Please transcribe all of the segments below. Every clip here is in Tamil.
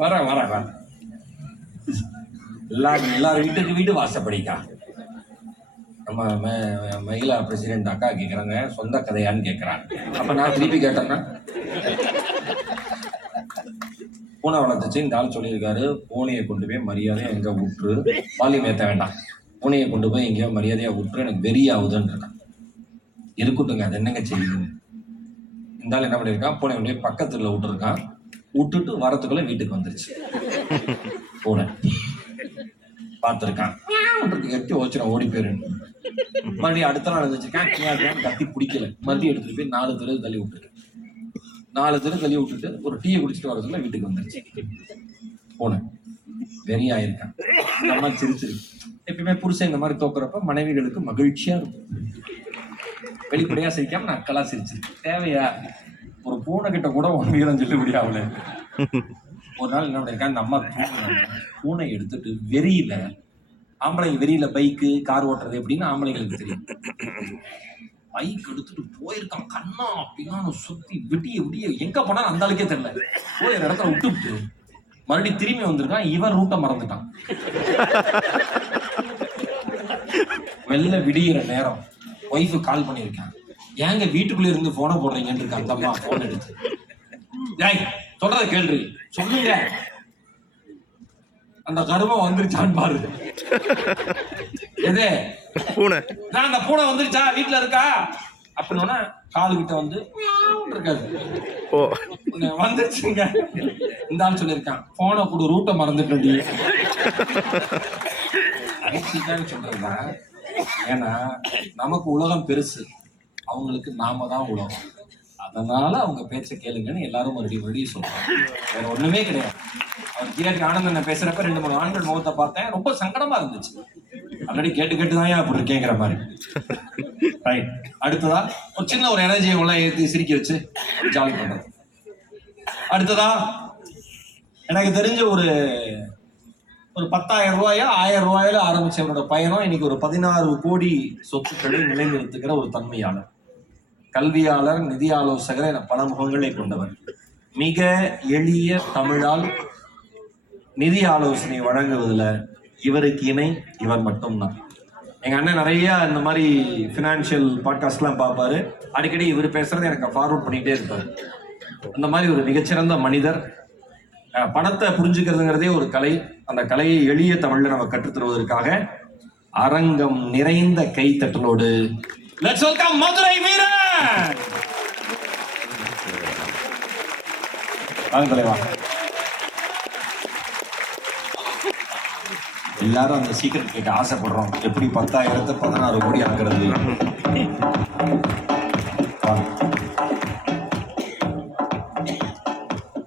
வர எல்லாரும் வீட்டுக்கு வீடு வாசப்படிக்கா. நம்ம மகிழா பிரசிடென்ட் அக்கா கேட்குறாங்க, சொந்த கதையான்னு கேட்குறாங்க. அப்போ நான் திருப்பி கேட்டேன்னா, பூனை வளர்த்துச்சு இந்த ஆள் சொல்லியிருக்காரு, பூனையை கொண்டு போய் மரியாதையாக எங்கே விட்டுரு, வால்யூம் ஏற்ற வேண்டாம், பூனையை கொண்டு போய் எங்கேயோ மரியாதையாக விட்டுரு, எனக்கு வெறி ஆகுதுன்னு இருக்கான். இருக்கட்டுங்க, அது என்னங்க செய்யுதுன்னு. இந்த ஆள் என்ன பண்ணியிருக்கான், பூனை கொண்டு போய் பக்கத்தில் விட்டுருக்கான். விட்டுட்டு வரத்துக்குள்ள வீட்டுக்கு வந்துருச்சு. பூனை பார்த்துருக்கான், கட்டி வச்சுருக்கான், ஓடி போயிருன்னு. மறுபடியும் அடுத்த நாள் இருந்துச்சுக்கான், கத்தி பிடிக்கல, மறுபடியும் எடுத்துட்டு போய் 4 தெரு தள்ளி விட்டுருக்கு. 4 தெரு தள்ளி விட்டுட்டு ஒரு டீயை குடிச்சிட்டு வரதுல வீட்டுக்கு வந்துருச்சு. போனேன் வெறியா இருக்கான். நம்ம சிரிச்சிருக்கு. எப்பயுமே புருஷன் இந்த மாதிரி தோக்குறப்ப மனைவிகளுக்கு மகிழ்ச்சியா இருக்கும். வெளிப்படையா சிரிக்காம நக்கலா சிரிச்சிருக்கு. தேவையா? ஒரு பூனை கிட்ட கூட வீரம் சொல்லி முடியாமல. ஒரு நாள் என்ன பண்ணிருக்கான், இந்த அம்மா பூனை எடுத்துட்டு வெறியில, ஆம்பளைங்க வெறியில பைக்கு கார் ஓட்டுறது எப்படின்னு ஆம்பளைங்களுக்கு தெரியும், பைக் எடுத்துட்டு போயிருக்கான். கண்ணா அப்படின்னா சுத்தி விடிய எங்க போனா அந்த ஆளுக்கே தெரியல. போய் ஒரு இடத்துல விட்டுவிட்டு மறுபடியும் திரும்பி வந்திருக்கான். இவன் ரூட்டை மறந்துட்டான். வெள்ள விடிகிற நேரம் ஒய்ஃபு கால் பண்ணியிருக்கான், ஏங்க வீட்டுக்குள்ள இருந்து போனை போடுறீங்கன்னு இருக்க. அந்த அம்மா போன் எடுத்து, ஏய் சொல்றத கேள்றி, சொல்லுங்க அந்த கருமம் வந்துருச்சான்னு பாரு. எது நான் அந்த பூனை வந்துருச்சா வீட்டுல இருக்கா அப்படின்னா காலுகிட்ட வந்து இருக்காது. வந்துருச்சுங்க. இந்த ஆள் சொல்லியிருக்கான், போனை கூட ரூட்டை மறந்துட்டு சொல்றதா. ஏன்னா நமக்கு உலகம் பெருசு, அவங்களுக்கு நாம தான் உலகம். அதனால அவங்க பேச்ச கேளுங்கன்னு எல்லாரும் மறுபடியும் சொல்றாங்க. வேற ஒண்ணுமே கிடையாது. அவர் கிராட்டி ஆனந்தன் பேசுறப்ப 2-3 ஆண்கள் முகத்தை பார்த்தேன், ரொம்ப சங்கடமா இருந்துச்சு. ஆல்ரெடி கேட்டுதான் அப்படி இருக்கேங்கிற மாதிரி. ரைட், அடுத்ததா ஒரு சின்ன ஒரு எனர்ஜியை எல்லாம் ஏற்றி சிரிக்க வச்சு ஜாலி பண்றது. அடுத்ததா எனக்கு தெரிஞ்ச ஒரு 10,000 ரூபாயா 1000 ரூபாயில ஆரம்பிச்சவனோட பயணம் இன்னைக்கு ஒரு 16 கோடி சொத்துக்களை நிலைநிறுத்துகிற ஒரு தன்மையாளர், கல்வியாளர், நிதி ஆலோசகர் என பல முகங்களை கொண்டவர். மிக எளிய தமிழால் நிதி ஆலோசனை வழங்குவதில் இவருக்கு இணை இவர் மட்டும்தான். எங்க அண்ணன் நிறைய இந்த மாதிரி பினான்சியல் பாட்காஸ்ட்லாம் பார்ப்பாரு. அடிக்கடி இவர் பேசுறது எனக்கு ஃபார்வர்ட் பண்ணிட்டே இருப்பாரு. அந்த மாதிரி ஒரு மிகச்சிறந்த மனிதர். பணத்தை புரிஞ்சுக்கிறதுங்கிறதே ஒரு கலை. அந்த கலையை எளிய தமிழ்ல நம்ம கற்றுத்தருவதற்காக அரங்கம் நிறைந்த கைத்தட்டலோடு லெட்ஸ் வெல்கம் மதுரை வீரன். வாங்க தலைவா. எல்லாரும் அந்த சீக்கிரம் கேட்க ஆசைப்படுறோம், எப்படி 10,000 16 கோடி ஆக்குறது.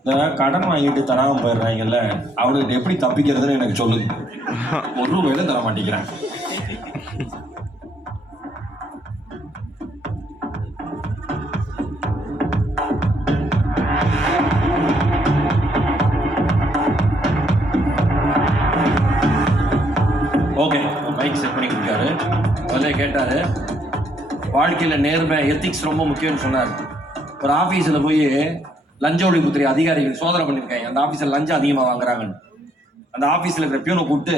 இந்த கடன் வாங்கிட்டு தராம போயிடுறாங்கல்ல, அவனுக்கு எப்படி தப்பிக்கிறதுன்னு எனக்கு சொல்லுங்க. ஒரு ரூபாயில தர மாட்டேங்கிறேன். ஓகே, மைக் செட் பண்ணி கொடுத்தாரு. முதல்ல கேட்டாரு, வாழ்க்கையில நேர்மை எத்திக்ஸ் ரொம்ப முக்கியம்னு சொன்னார். ஒரு ஆபீஸ்ல போய் லஞ்ச ஒழிப்புத்துறை அதிகாரிகள் சோதனை பண்ணியிருக்காங்க. அந்த ஆபீஸ்ல லஞ்சம் அதிகமா வாங்குறாங்கன்னு. அந்த ஆபீஸ்ல இருக்கிற பியூனை கூப்பிட்டு,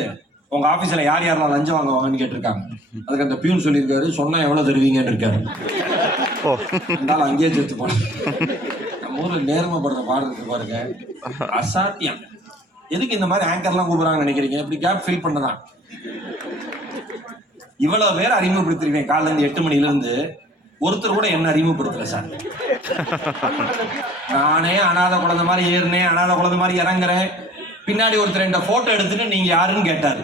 உங்க ஆபீஸ்ல யார் யாரெல்லாம் லஞ்சம் வாங்குவாங்கன்னு கேட்டிருக்காங்க. அதுக்கு அந்த பியூன் சொல்லியிருக்காரு, சொன்னா எவ்வளவு தருவீங்கன்னு இருக்காரு. இருந்தாலும் அங்கேயே சேர்த்து போன. நம்ம ஊர்ல நேர்மைப்படுற பாடு இருக்கு பாருங்க, அசாத்தியம். எதுக்கு இந்த மாதிரி ஆங்கர்லாம் கூப்பிடுறாங்கன்னு நினைக்கிறீங்க? இப்படி கேப் ஃபில் பண்ணதான். இவ்வளவு பேர் அறிமுகப்படுத்திருக்கேன். காலைல இருந்து 8 மணில இருந்து ஒருத்தர் கூட என்ன அறிமுகப்படுத்தல சார். நானே அனாதை குழந்தை மாதிரி ஏறினேன், அனாதை குழந்தை மாதிரி இறங்குறேன். பின்னாடி ஒருத்தர் என்ற போட்டோ எடுத்துட்டு நீங்க யாருன்னு கேட்டாரு.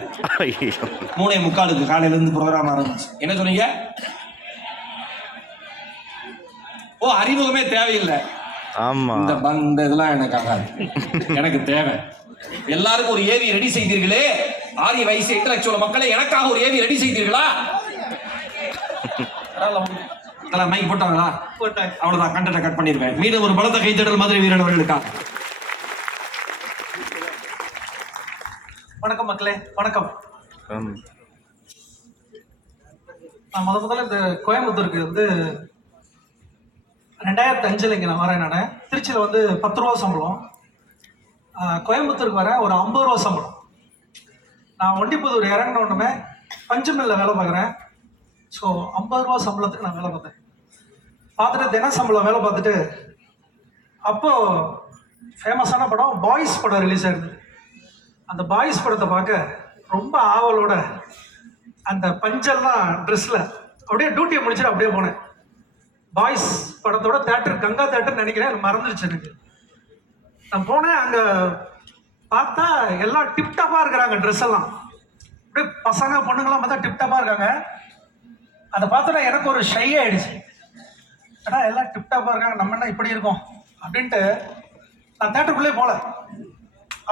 3:45 காலையில இருந்து ப்ரோக்ராம் ஆரம்பிச்சு. என்ன சொன்னீங்க? ஓ, அறிமுகமே தேவையில்லை. இந்த இதெல்லாம் எனக்கு ஆகாது. எனக்கு தேவை எல்லாருக்கும் ஒரு ஏவி ரெடி செய்தீர்களே. ஆரிய வயசு இன்டலெக்சுவல் மக்களை எனக்காக ஒரு ஏவி ரெடி செய்தீர்களா? மைக் போட்டாங்களா? அவ்வளவுதான், கண்டென்ட் கட் பண்ணிருவேன். மீண்டும் ஒரு பலத்த கைத்தடல் மதுரை வீரன் அவர்களுக்காக. வணக்கம் மக்களே, வணக்கம். நான் முதல்ல இந்த கோயம்புத்தூருக்கு 2005 இங்கே நான் வரேன். நான் திருச்சியில் வந்து 10 ரூபா சம்பளம், கோயம்புத்தூருக்கு வரேன் ஒரு 50 ரூபா சம்பளம். நான் ஒண்டிப்புதூர் இறங்கின ஒன்றுமே பஞ்சு மில்லில் வேலை பார்க்குறேன். ஸோ 50 ரூபா சம்பளத்துக்கு நான் வேலை பார்த்தேன். பார்த்துட்டு தின சம்பளம் வேலை பார்த்துட்டு அப்போது ஃபேமஸான படம் பாய்ஸ் படம் ரிலீஸ் ஆகிருந்தது. அந்த பாய்ஸ் படத்தை பார்க்க ரொம்ப ஆவலோட அந்த பஞ்செல்லாம் ட்ரெஸ்ஸில் அப்படியே டியூட்டியை முடிச்சுட்டு அப்படியே போனேன். பாய்ஸ் படத்தோட தேட்டர் கங்கா தேட்டர் நினைக்கிறேன், எனக்கு மறந்துடுச்சு. எனக்கு நான் போனேன், அங்கே பார்த்தா எல்லாம் டிப்டாப்பாக இருக்கிறாங்க. ட்ரெஸ் எல்லாம் அப்படியே பசங்க பொண்ணுங்களாம் பார்த்தா டிப்டாப்பாக இருக்காங்க. அதை பார்த்தோன்னா எனக்கு ஒரு ஷை ஆயிடுச்சு. ஏன்னா எல்லாம் டிப்டாப்பாக இருக்காங்க, நம்ம என்ன இப்படி இருக்கோம் அப்படின்ட்டு நான் தேட்டருக்குள்ளே போகல,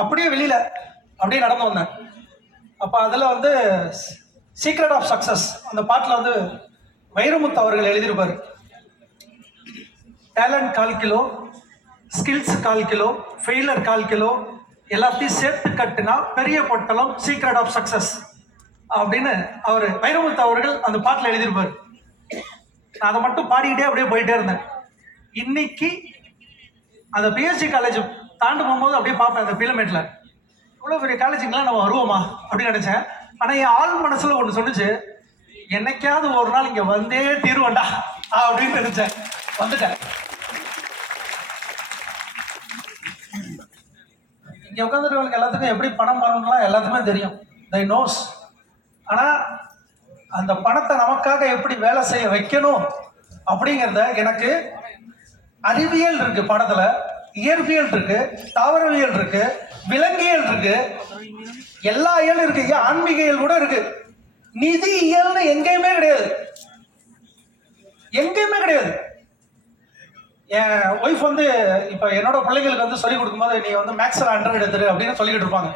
அப்படியே வெளியில் அப்படியே நடந்து வந்தேன். அப்போ அதில் வந்து சீக்ரெட் ஆஃப் சக்ஸஸ் அந்த பாட்டில் வந்து வைரமுத்து அவர்கள் எழுதியிருப்பார். Talent 1/4 kilo, skills 1/4 kilo, failure 1/4 kilo, எல்லாத்தையும் சேர்த்து கட்டுனா பெரிய பொட்டலம் சீக்ரெட் ஆஃப் சக்ஸஸ் அப்படின்னு அவர் வைரமுத்து அவர்கள் அந்த பாட்டில் எழுதியிருப்பார். நான் அதை மட்டும் பாடிக்கிட்டே அப்படியே போயிட்டே இருந்தேன். இன்னைக்கு அந்த பிஎஸ்சி காலேஜ் தாண்டு போகும்போது அப்படியே பார்ப்பேன் அந்த பிலமேட்டில், இவ்வளோ பெரிய காலேஜுங்கெலாம் நம்ம வருவோமா அப்படின்னு நினச்சேன். ஆனால் என் ஆள் மனசில் ஒன்று சொன்னிச்சு, என்னைக்காவது ஒரு நாள் இங்கே வந்தே தீருவேண்டா அப்படின்னு நினச்சேன். வந்துட்டேன். இங்கே உட்காந்துருக்கவங்களுக்கு எல்லாத்துக்கும் எப்படி பணம் வரணும்லாம் எல்லாத்துக்குமே தெரியும், they knows. ஆனால் அந்த பணத்தை நமக்காக எப்படி வேலை செய்ய வைக்கணும் அப்படிங்கிறத எனக்கு அறிவியல் இருக்கு, படத்துல இயற்பியல் இருக்கு, தாவரவியல் இருக்கு, விலங்கியல் இருக்கு, எல்லா இயலும் இருக்கு, ஆன்மீக இயல் கூட இருக்கு. நிதி இயல்னு எங்கேயுமே கிடையாது, எங்கேயுமே கிடையாது. என் ஒய்ஃப் வந்து இப்போ என்னோட பிள்ளைங்களுக்கு வந்து சொல்லிக் கொடுக்கும்போது நீ வந்து மேக்ஸில் 100 எடுத்துரு அப்படின்னு சொல்லிக்கிட்டு இருப்பாங்க.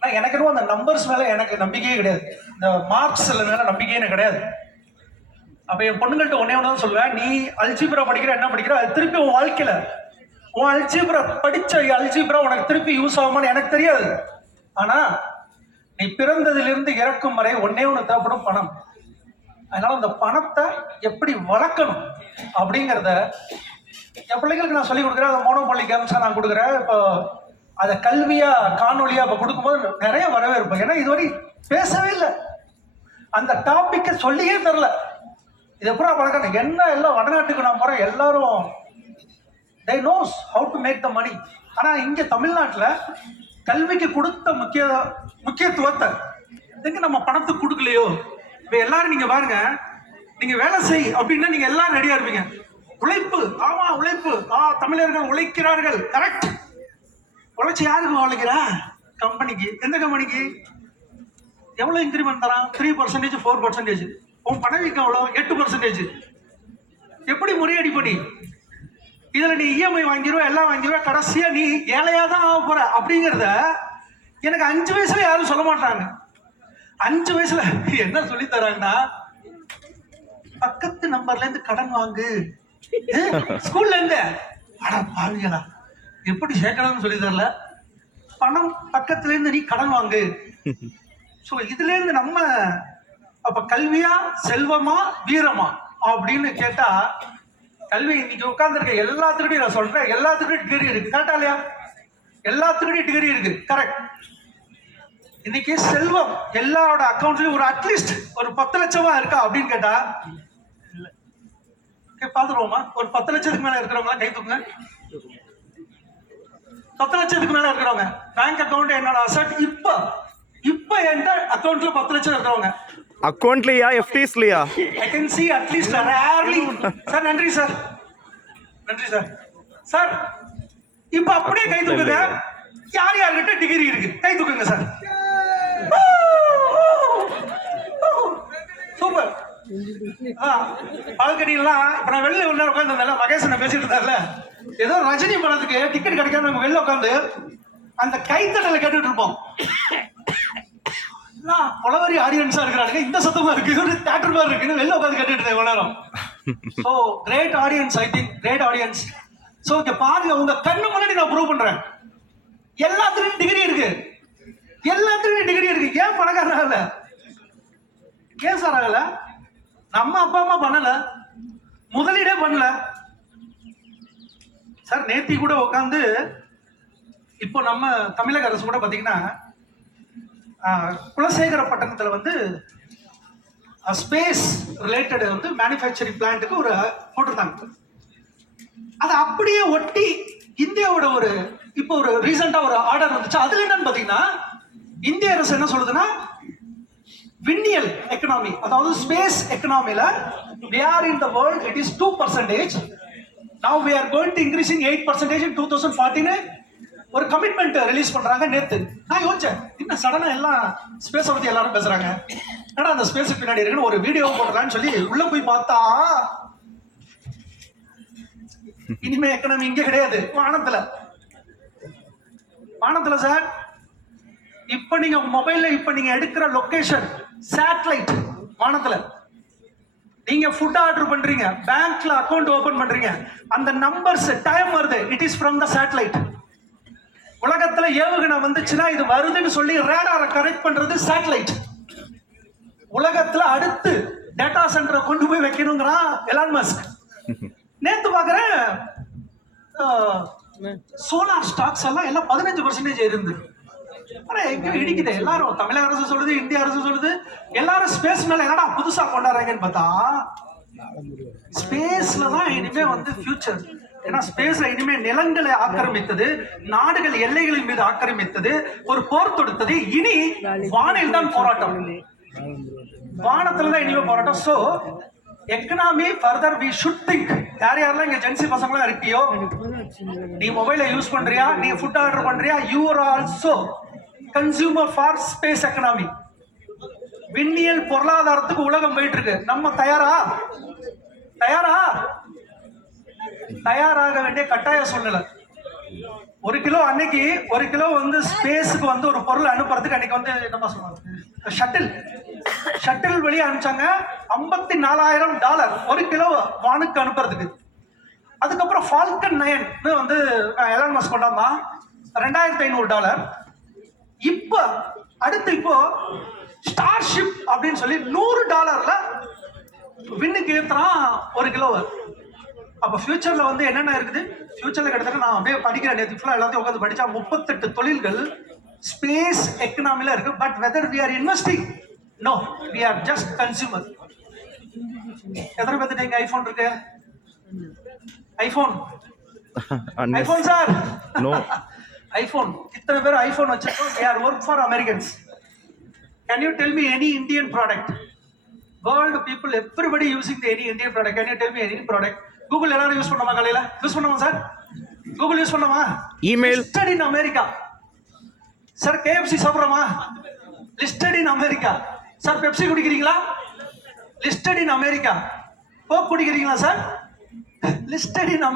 ஆனால் எனக்கு இன்னும் அந்த நம்பர்ஸ் மேலே எனக்கு நம்பிக்கையே கிடையாது, இந்த மார்க்ஸ் மேலே நம்பிக்கையே எனக்கு கிடையாது. அப்போ என் பொண்ணுங்கள்ட்ட ஒன்னே ஒன்று தான் சொல்லுவேன், நீ அல்ஜிப்ரா படிக்கிற என்ன படிக்கிற அது திருப்பி உன் வாழ்க்கையில் உன் அல்ஜிப்ரா படித்த அல்ஜிப்ரா உனக்கு திருப்பி யூஸ் ஆகுமான்னு எனக்கு தெரியாது. ஆனால் நீ பிறந்ததிலிருந்து இறக்கும் வரை ஒன்னே ஒன்று தேவைப்படும், பணம். அதனால அந்த பணத்தை எப்படி வளர்க்கணும் அப்படிங்கிறத என் பிள்ளைங்களுக்கு நான் சொல்லிக் கொடுக்குறேன். அதை மோனோபள்ளி கேம்ஸாக நான் கொடுக்குறேன். இப்போ அதை கல்வியாக காணொலியாக இப்போ கொடுக்கும்போது நிறைய வரவேற்பு. ஏன்னா இதுவரை பேசவே இல்லை, அந்த டாப்பிக்கை சொல்லியே தரல. இது எப்பறம் வளர்க்கணும் என்ன, எல்லாம் வடநாட்டுக்கு நான் போகிறேன், எல்லாரும் they knows how to make the money. ஆனால் இங்கே தமிழ்நாட்டில் கல்விக்கு கொடுத்த முக்கியத்துவத்தை இதுக்கு நம்ம பணத்துக்கு கொடுக்கலையோ. இப்போ எல்லாரும் நீங்கள் பாருங்க, நீங்கள் வேலை செய் அப்படின்னா நீங்கள் எல்லாம் ரெடியாக இருப்பீங்க. உழைப்பு, ஆமா உழைப்பு, தமிழர்கள் உழைக்கிறார்கள், கரெக்ட். உழைச்சி யாருக்கு உழைக்கிறா? கம்பெனிக்கு. எந்த கம்பெனிக்கு? எவ்வளோ இன்க்ரிமெண்ட் தரான்? 3%, 4%. உன் பணவீக்கம் எவ்வளோ? 8%. எப்படி முறையடி பண்ணி இதில் நீ இஎம்ஐ வாங்கிடுவ, எல்லாம் வாங்கிடுவ, கடைசியாக நீ ஏழையாக தான் ஆக போற அப்படிங்கிறத எனக்கு 5 வயசுல யாரும் சொல்ல மாட்டாங்க. 5 வயசுல என்ன சொல்லி தராங்கன்னா, பக்கத்து நம்பர்ல இருந்து கடன் வாங்கு, ஸ்கூல்ல இருந்து. அட பாவிகளா, எப்படி சேர்க்கணும்னு சொல்லி தரல. பணம் பக்கத்துல இருந்து நீ கடன் வாங்கு. ஸோ இதுல இருந்து நம்ம அப்ப கல்வியா செல்வமா வீரமா அப்படின்னு கேட்டா, கல்வி இன்னைக்கு உட்கார்ந்துருக்க எல்லாத்துக்கிட்டையும் நான் சொல்றேன், எல்லாத்துக்கிட்டையும் டிகிரி இருக்கு, கரெக்டா இல்லையா? எல்லாத்துக்கிட்டையும் டிகிரி இருக்கு, கரெக்ட். இன்னைக்கு செல்வம் எல்லாரோட அக்கௌண்ட்லயும் ஒரு அட்லீஸ்ட் ஒரு 10 லட்சமா இருக்கா அப்படின்னு கேட்டா பாத்துருவோமா? ஒரு 10 லட்சத்துக்கு மேல இருக்கிறவங்க கை தூக்குங்க. 10 லட்சத்துக்கு மேல இருக்கிறவங்க பேங்க் அக்கௌண்ட் என்னோட அசட் இப்ப என்கிட்ட அக்கௌண்ட்ல 10 லட்சம் இருக்கிறவங்க. அக்கௌண்ட்லயா எஃப்டிஸ்லயா? I can see at least rarely. Sir நன்றி சார், நன்றி சார். சார் இப்ப அப்படியே கை தூக்குங்க. யார் யார்கிட்ட டிகிரி இருக்கு கை தூக்குங்க சார். சூப்பர். பால்கனிலாம் இப்ப நான் வெளில உள்ள உட்காந்துருந்தேன்ல, மகேசன் பேசிட்டு இருந்தார்ல, ஏதோ ரஜினி படத்துக்கு டிக்கெட் கிடைக்காம நம்ம வெளில உட்காந்து அந்த கைத்தட்டலை கேட்டுட்டு இருப்போம். கொலவரி ஆடியன்ஸா இருக்கிறாங்க, இந்த சத்தமா இருக்கு, தியேட்டர் மாதிரி இருக்குன்னு வெளில உட்காந்து கேட்டுட்டு இருந்தேன் இவ்வளவு நேரம். So great audience, I think great audience. So இங்க பாருங்க, உங்க கண்ணு முன்னாடி நான் ப்ரூவ் பண்றேன், எல்லாத்துலயும் டிகிரி இருக்கு, எல்லாத்துலயும் டிகிரி இருக்கு. ஏன் பணக்காரன் ஆகல? ஏன் சார் ஆகல? நம்ம அப்பா அம்மா பண்ணல, முதலீடே பண்ணல, சார் நேத்தி கூட உட்காந்து இப்போ நம்ம தமிழக அரசு கூட பார்த்தீங்கன்னா குலசேகரப்பட்டினத்தில் வந்து ஸ்பேஸ் ரிலேட்டட் வந்து மேனுஃபேக்சரிங் பிளான்ட்டுக்கு ஒரு போட்டிருந்தாங்க. அதை அப்படியே ஒட்டி இந்தியாவோட ஒரு இப்போ ஒரு ரீசெண்டா ஒரு ஆர்டர் வந்துச்சு. அதுல என்னன்னு பாத்தீங்கன்னா இந்திய அரசு என்ன சொல்லுதுன்னா விண்ணியல் எக்கனாமி, அதாவது space எக்கனாமில we are in the world, it is 2%. now we are going to increasing 8% in 2014 ஒரு கமிட்மெண்ட் ரிலீஸ் பண்றாங்க நேத்து. நான் யோசிச்சேன், என்ன சடனா எல்லாம் ஸ்பேஸ் பத்தி எல்லாரும் பேசுறாங்க, ஏன்னா அந்த ஸ்பேஸ் பின்னாடி இருக்குன்னு ஒரு வீடியோ போடுறான்னு சொல்லி உள்ள போய் பார்த்தா இனிமே எக்கனாமி இங்க கிடையாது, வானத்துல சார். இப்ப நீங்க மொபைல்ல இப்ப நீங்க எடுக்கிற லொகேஷன் சேட்டலைட் வானத்துல. நீங்க ஃபுட் ஆர்டர் பண்றீங்க, பேங்க்ல அக்கவுண்ட் ஓபன் பண்றீங்க, அந்த நம்பர்ஸ் டைம் வருது, it is from the satellite. உலகத்துல ஏவுகணை வந்துச்சுன்னா இது வருதுன்னு சொல்லி ரேடாரை கரெக்ட் பண்றது சேட்டலைட். உலகத்துல அடுத்து டேட்டா சென்டரை கொண்டு போய் வைக்கணுங்கிறான் எலான் மஸ்க். நேத்து பாக்குறேன் சோலார் ஸ்டாக்ஸ் எல்லாம் 15% இருந்து இடிக்குது. எல்லாரும் தமிழக அரசு சொல்லுது, இந்திய அரசு சொல்லுது, எல்லாரும் ஸ்பேஸ் மேல என்னடா புதுசா கொண்டாடுறாங்கன்னு பார்த்தா ஸ்பேஸ்ல தான் இனிமே வந்து ஃபியூச்சர். ஏன்னா ஸ்பேஸ்ல இனிமே நிலங்களை ஆக்கிரமித்தது, நாடுகள் எல்லைகளின் மீது ஆக்கிரமித்தது, ஒரு போர் தொடுத்தது. இனி வானில் தான் போராட்டம், வானத்துல தான் இனிமே போராட்டம். So economy further we should think. யாரெல்லாம் இங்க ஜென்சி பசங்களா இருக்கியோ, நீ மொபைலை யூஸ் பண்றியா, நீ ஃபுட் ஆர்டர் பண்றியா, you are also consumer for space economy. விண்ணியல் பொருளாதாரத்துக்கு உலகம் போயிட்டு இருக்கு. நம்ம தயாராக வேண்டிய கட்டாய சூழ்நிலை. ஒரு கிலோ வந்து ஸ்பேஸுக்கு வந்து ஒரு பொருள் அனுப்புறதுக்கு அன்னைக்கு வந்து நம்ம சொல்லுவாங்க ஷட்டில் வெளியே அனுப்பிச்சாங்க. $54,000 ஒரு கிலோ வானுக்கு அனுப்புறதுக்கு. அதுக்கப்புறம் ஃபால்கன் 9 வந்து எலான் மஸ்க் கொண்டாந்தான், $2,500. இப்போ ஸ்டார்ஷிப் அப்படின்னு சொல்லி $100 விண்ணுக்கு ஏத்துறான் ஒரு கிலோ. அப்ப ஃபியூச்சர்ல வந்து என்னென்ன இருக்குது, ஃபியூச்சர்ல கிட்டத்தட்ட நான் அப்படியே படிக்கிறேன், நேற்று ஃபுல்லா எல்லாத்தையும் உட்காந்து படிச்சா 38 தொழில்கள் ஸ்பேஸ் எக்கனாமில இருக்கு. But whether we are investing, no, we are just consumer. எத்தனை பேர்த்து நீங்க ஐபோன் இருக்கு? IPhone sir, No. ஐபோன் இத்தனை பேர் ஐபோன் வச்சிருக்கோம். we are work for Americans. Can you tell me any Indian product? World people, everybody using the any Indian product. Can you tell me any product? Google எல்லாரும் யூஸ் பண்ணோமா? காலையில யூஸ் பண்ணோமா சார்? Google யூஸ் பண்ணோமா? Email listed in America. Sir KFC சாப்பிடுறோமா? listed in America. Sir Pepsi குடிக்கிறீங்களா? listed in America. கோக் குடிக்கிறீங்களா சார்? listed in America.